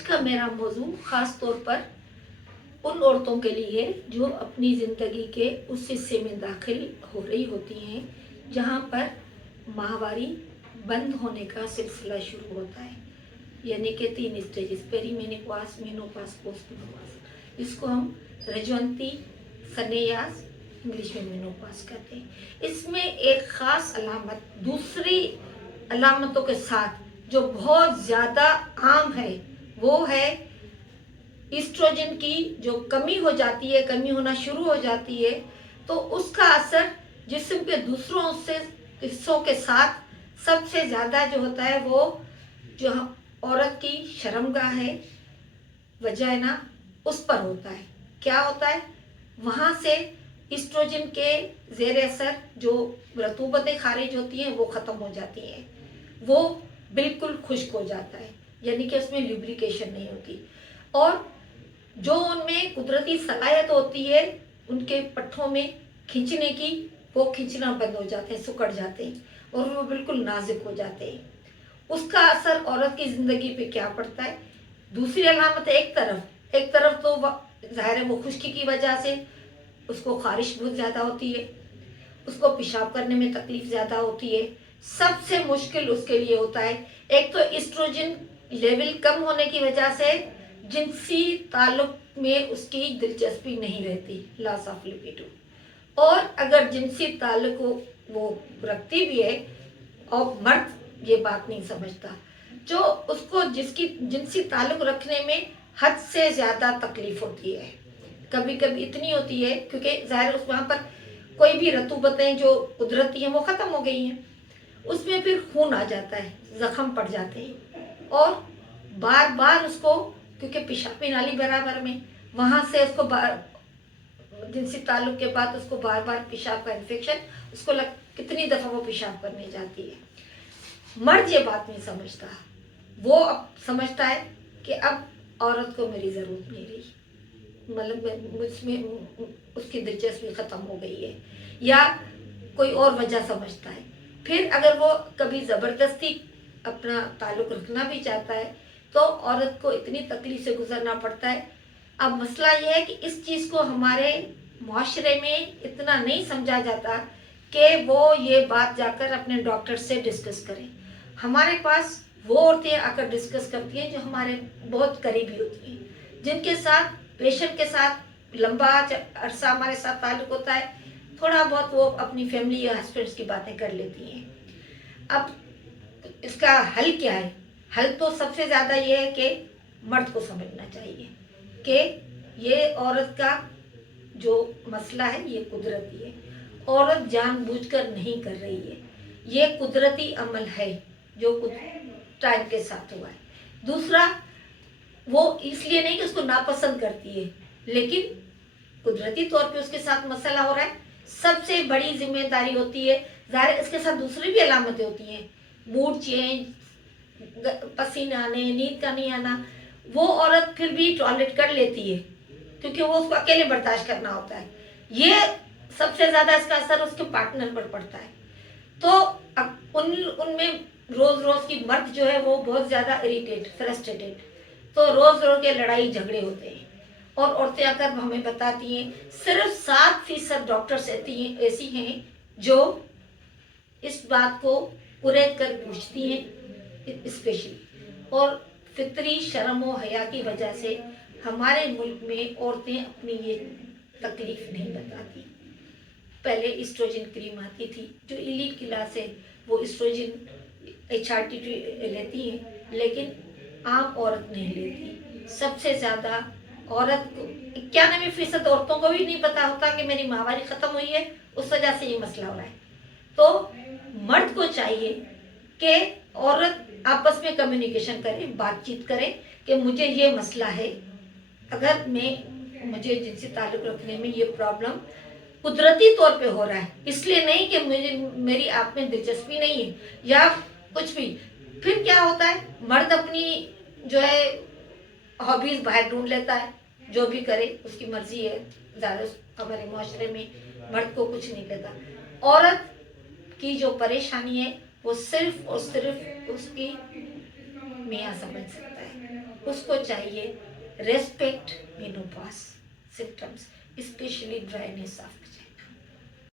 आज का मेरा मौजू ख़ास तौर पर उन औरतों के लिए है जो अपनी ज़िंदगी के उस हिस्से में दाखिल हो रही होती हैं जहाँ पर माहवारी बंद होने का सिलसिला शुरू होता है, यानी कि 3 stages, perimenopause, menopause, post menopause. इसको हम रजवंती, सन्यास, इंग्लिश में मेनोपॉज कहते हैं। इसमें एक ख़ास अलामत दूसरी अलामतों के साथ जो बहुत ज़्यादा आम है वो है ईस्ट्रोजन की जो कमी हो जाती है, कमी होना शुरू हो जाती है, तो उसका असर जिस्म के दूसरों से हिस्सों के साथ सबसे ज़्यादा जो होता है वो जो औरत की शर्मगाह है, वजाइना, उस पर होता है। क्या होता है, वहाँ से ईस्ट्रोजन के ज़ेर असर जो रतूबतें खारिज होती हैं वो ख़त्म हो जाती हैं, वो बिल्कुल खुश्क हो जाता है, यानी कि उसमें लुब्रिकेशन नहीं होती। और जो उनमें कुदरती सलाहियत होती है उनके पट्ठों में खींचने की, वो खींचना बंद हो जाते हैं, सिकुड़ जाते हैं और वो बिल्कुल नाजुक हो जाते हैं। उसका असर औरत की ज़िंदगी पे क्या पड़ता है? दूसरी अलामत है एक तरफ तो ज़ाहिर है वो खुश्की की वजह से उसको खारिश बहुत ज़्यादा होती है, उसको पेशाब करने में तकलीफ ज़्यादा होती है। सबसे मुश्किल उसके लिए होता है, एक तो एस्ट्रोजन लेवल कम होने की वजह से जिनसी ताल्लुक में उसकी दिलचस्पी नहीं रहती, लॉस ऑफ लिबिडो। और अगर जिनसी ताल्लुक वो रखती भी है और मर्द ये बात नहीं समझता, जो उसको जिसकी जिनसी ताल्लुक रखने में हद से ज़्यादा तकलीफ होती है, कभी कभी इतनी होती है क्योंकि ज़ाहिर उस वहाँ पर कोई भी रतूबतें जो कुदरती हैं वो ख़त्म हो गई हैं, उसमें फिर खून आ जाता है, ज़ख्म पड़ जाते हैं और बार बार उसको, क्योंकि पेशाबी नाली बराबर में, वहाँ से उसको जिनसी ताल्लुक के बाद उसको बार बार पेशाब का इन्फेक्शन, उसको कितनी दफ़ा वो पेशाब करने जाती है। मर्द ये बात नहीं समझता, वो अब समझता है कि अब औरत को मेरी ज़रूरत नहीं रही, मतलब मुझमें उसकी दिलचस्पी ख़त्म हो गई है, या कोई और वजह समझता है। फिर अगर वो कभी ज़बरदस्ती अपना ताल्लुक़ रखना भी चाहता है तो औरत को इतनी तकलीफ से गुजरना पड़ता है। अब मसला ये है कि इस चीज़ को हमारे माशरे में इतना नहीं समझा जाता कि वो ये बात जाकर अपने डॉक्टर से डिस्कस करें। हमारे पास वो औरतें आकर डिस्कस करती हैं जो हमारे बहुत करीबी होती हैं, जिनके साथ पेशेंट के साथ लंबा अरसा हमारे साथ ताल्लुक़ होता है, थोड़ा बहुत वो अपनी फैमिली या हस्बैंड्स की बातें कर लेती हैं। अब इसका हल क्या है? हल तो सबसे ज़्यादा ये है कि मर्द को समझना चाहिए कि ये औरत का जो मसला है ये कुदरती है, औरत जानबूझकर नहीं कर रही है, ये कुदरती अमल है जो टाइम के साथ हुआ है। दूसरा, वो इसलिए नहीं कि उसको नापसंद करती है, लेकिन कुदरती तौर पे उसके साथ मसला हो रहा है। सबसे बड़ी जिम्मेदारी होती है, ज़ाहिर इसके साथ दूसरी भी अलामतें होती हैं, मूड चेंज, पसीने आने, नींद का नहीं आना, वो औरत फिर भी टॉयलेट कर लेती है क्योंकि वो उसको अकेले बर्दाश्त करना होता है। ये सबसे ज़्यादा इसका असर उसके पार्टनर पर पड़ता है। तो उनमें रोज़ रोज़ की मर्द जो है वो बहुत ज़्यादा इरिटेट, फ्रस्ट्रेटेड, तो रोज़ रोज़ के लड़ाई झगड़े होते हैं। और औरतें आकर हमें बताती हैं, सिर्फ 7% डॉक्टर्स ऐसी हैं जो इस बात को कुरैद कर पूछती हैं स्पेशली। और फितरी शर्म व हया की वजह से हमारे मुल्क में औरतें अपनी ये तकलीफ नहीं बताती। पहले एस्ट्रोजन क्रीम आती थी जो इलीट क्लास है, वो एस्ट्रोजन HRT लेती हैं, लेकिन आम औरत नहीं लेती। सबसे ज़्यादा औरत को 91% औरतों को भी नहीं पता होता कि मेरी माहवारी ख़त्म हुई है, उस वजह से ये मसला हो रहा है। तो मर्द को चाहिए कि औरत आपस में कम्युनिकेशन करें, बातचीत करें कि मुझे ये मसला है, अगर मुझे जिनसे ताल्लुक़ रखने में ये प्रॉब्लम कुदरती तौर पे हो रहा है, इसलिए नहीं कि मेरी आप में दिलचस्पी नहीं है या कुछ भी। फिर क्या होता है, मर्द अपनी जो है हॉबीज़ बाहर ढूंढ लेता है, जो भी करे उसकी मर्जी है। ज़्यादा हमारे माशरे में मर्द को कुछ नहीं कहता। औरत की जो परेशानी है वो सिर्फ और सिर्फ उसकी میاں سمجھ سکتا ہے. اس کو چاہیے respect menopause symptoms, especially dryness of